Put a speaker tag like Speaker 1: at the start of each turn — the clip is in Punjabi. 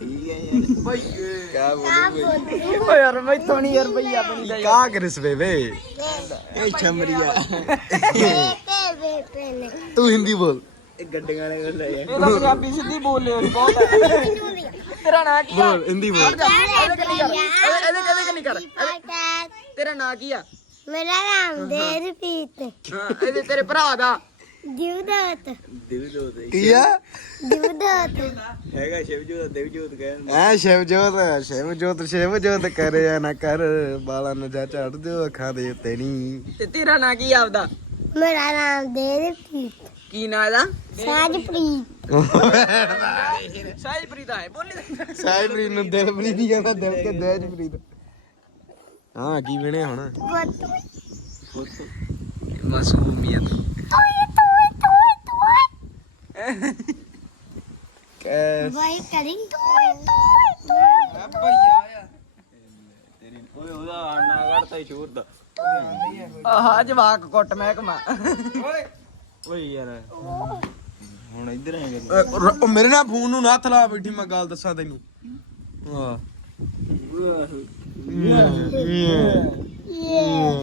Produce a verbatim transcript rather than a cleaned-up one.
Speaker 1: ठीक है यार भाई क्या बोलूं
Speaker 2: ਓ ਯਾਰ ਮੈਥੋਂ ਨਹੀਂ ਯਾਰ ਭਈ ਆਪਣੀ ਦਾ
Speaker 1: का करिस बे बे ए छमरिया तू हिंदी बोल एक गड्ढे गाने कर रहा है
Speaker 2: ਇਹ ਤਾਂ ਪੰਜਾਬੀ ਸਿੱਧੀ ਬੋਲ ਲਿਓ ਬਹੁਤ ਹੈ ਤੇਰਾ ਨਾਂ ਕੀ ਆ
Speaker 1: बोल हिंदी बोल
Speaker 2: ਇਹਦੇ ਕੰਨੀ ਕਰ ਇਹਦੇ ਇਹਦੇ ਕਦੇ ਕੰਨੀ ਕਰ ਤੇਰਾ ਨਾਂ ਕੀ ਆ
Speaker 3: ਮੇਰਾ ਨਾਮ ਦੇਰਪੀਤ
Speaker 2: ਹਾਂ ਇਹਦੇ ਤੇਰੇ ਭਰਾ ਦਾ
Speaker 3: ਦਿਵਦਤ
Speaker 1: किया
Speaker 3: ਦਿਵਦਤ
Speaker 1: हैगा शिवजोत देवजोत कहन हां शिवजोत शिवजोत शिवजोत करे या ना कर बाला न जा चढ़ दो अखां दे उत्ते नहीं
Speaker 2: ਤੇ ਤੇਰਾ ਨਾਂ ਕੀ ਆ ਆਪਦਾ
Speaker 3: ਮੇਰਾ ਨਾਮ ਦੇਰਪੀਤ
Speaker 2: ਕੀ ਨਾਂ ਇਹਦਾ
Speaker 3: ਸਾਜਪ੍ਰੀਤ
Speaker 2: ਸਾਜਪ੍ਰੀਤ ਹੈ ਬੋਲੀ
Speaker 1: ਸਾਈਬਰੀ ਨੂੰ ਦਿਲਪ੍ਰੀਤ ਹੀ ਕਹਿੰਦਾ ਦਿਲ ਕੇ ਦੇਜਪ੍ਰੀਤ ਹਾਂ ਕੀ ਬਣਿਆ ਹੁਣ
Speaker 3: ਪੁੱਤ
Speaker 2: ਮਾਸੂਮੀਅਤ
Speaker 1: ਕੈ
Speaker 3: ਬਾਈ ਕਰੀ
Speaker 1: ਓਏ ਉਹਦਾ ਆਣਾ ਕਰਤਾ ਹੀ ਸ਼ੋਰ ਦਾ
Speaker 2: ਆਹ ਜਵਾਕ ਕੁੱਟ ਮਹਿਕਮਾ ਓਏ
Speaker 1: ਓਏ ਯਾਰ ਹੁਣ ਇੱਧਰ ਆ ਮੇਰੇ ਨਾਲ ਫੋਨ ਨੂੰ ਨਾ ਹੱਥ ਲਾ ਬੈਠੀ ਮੈਂ ਗੱਲ ਦੱਸਾਂ ਤੈਨੂੰ ਵਾਹ